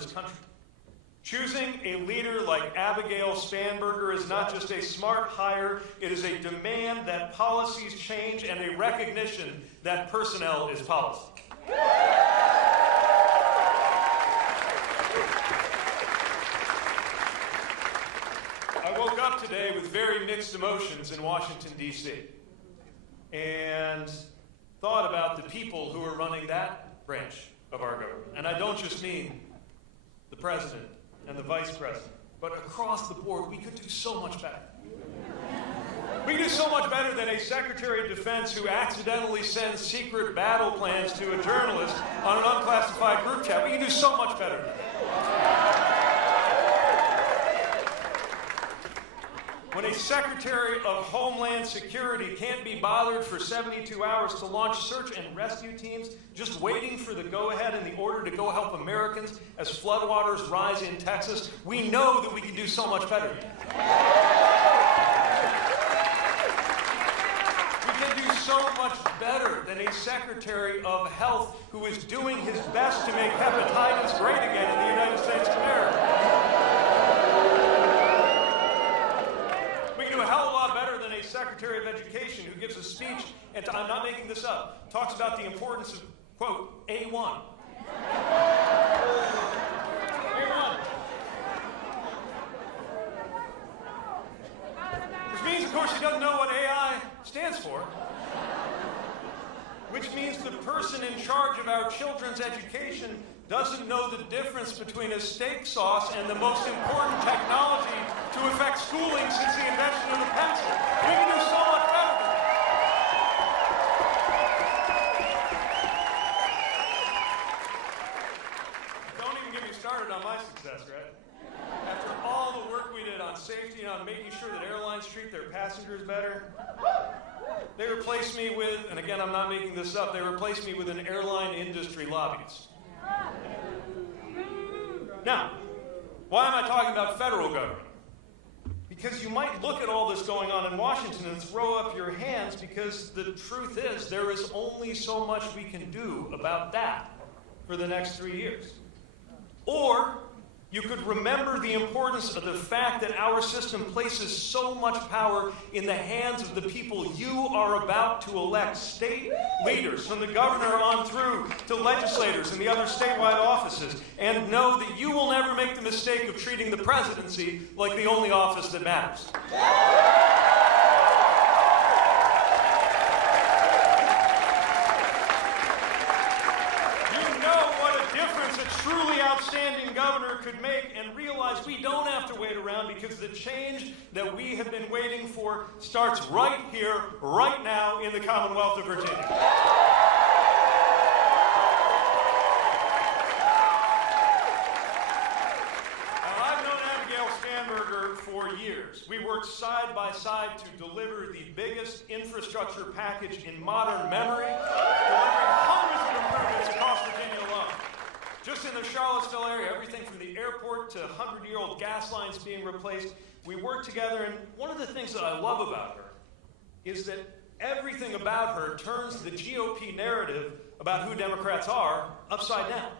this country. Choosing a leader like Abigail Spanberger is not just a smart hire, it is a demand that policies change and a recognition that personnel is policy. I woke up today with very mixed emotions in Washington, D.C., and thought about the people who are running that branch of our government. And I don't just mean the president and the vice president, but across the board, we could do so much better. We could do so much better than a Secretary of Defense who accidentally sends secret battle plans to a journalist on an unclassified group chat. We can do so much better. When a Secretary of Homeland Security can't be bothered for 72 hours to launch search and rescue teams, just waiting for the go-ahead and the order to go help Americans as floodwaters rise in Texas, we know that we can do so much better. We can do so much better than a Secretary of Health who is doing his best to make hepatitis great again in the United States of America. A hell of a lot better than a Secretary of Education who gives a speech, and I'm not making this up, talks about the importance of, quote, A1. A1. Which means, of course, he doesn't know what AI stands for. Which means the person in charge of our children's education doesn't know the difference between a steak sauce and the most important technology to affect schooling since the invention of the pencil. We can do so much better than that. Don't even get me started on my successor, right? After all the work we did on safety and on making sure that airlines treat their passengers better, they replaced me with, and again, I'm not making this up, they replaced me with an airline industry lobbyist. Now, why am I talking about federal government? Because you might look at all this going on in Washington and throw up your hands, because the truth is there is only so much we can do about that for the next 3 years. Or you could remember the importance of the fact that our system places so much power in the hands of the people you are about to elect, state leaders, from the governor on through to legislators and the other statewide offices, and know that you will never make the mistake of treating the presidency like the only office that matters. Truly outstanding governor could make, and realize we don't have to wait around, because the change that we have been waiting for starts right here, right now in the Commonwealth of Virginia. Now, I've known Abigail Spanberger for years. We worked side by side to deliver the biggest infrastructure package in modern memory, delivering hundreds of improvements across Virginia alone. Just in the Charlottesville area, everything from the airport to 100-year-old gas lines being replaced, we worked together, and one of the things that I love about her is that everything about her turns the GOP narrative about who Democrats are upside down.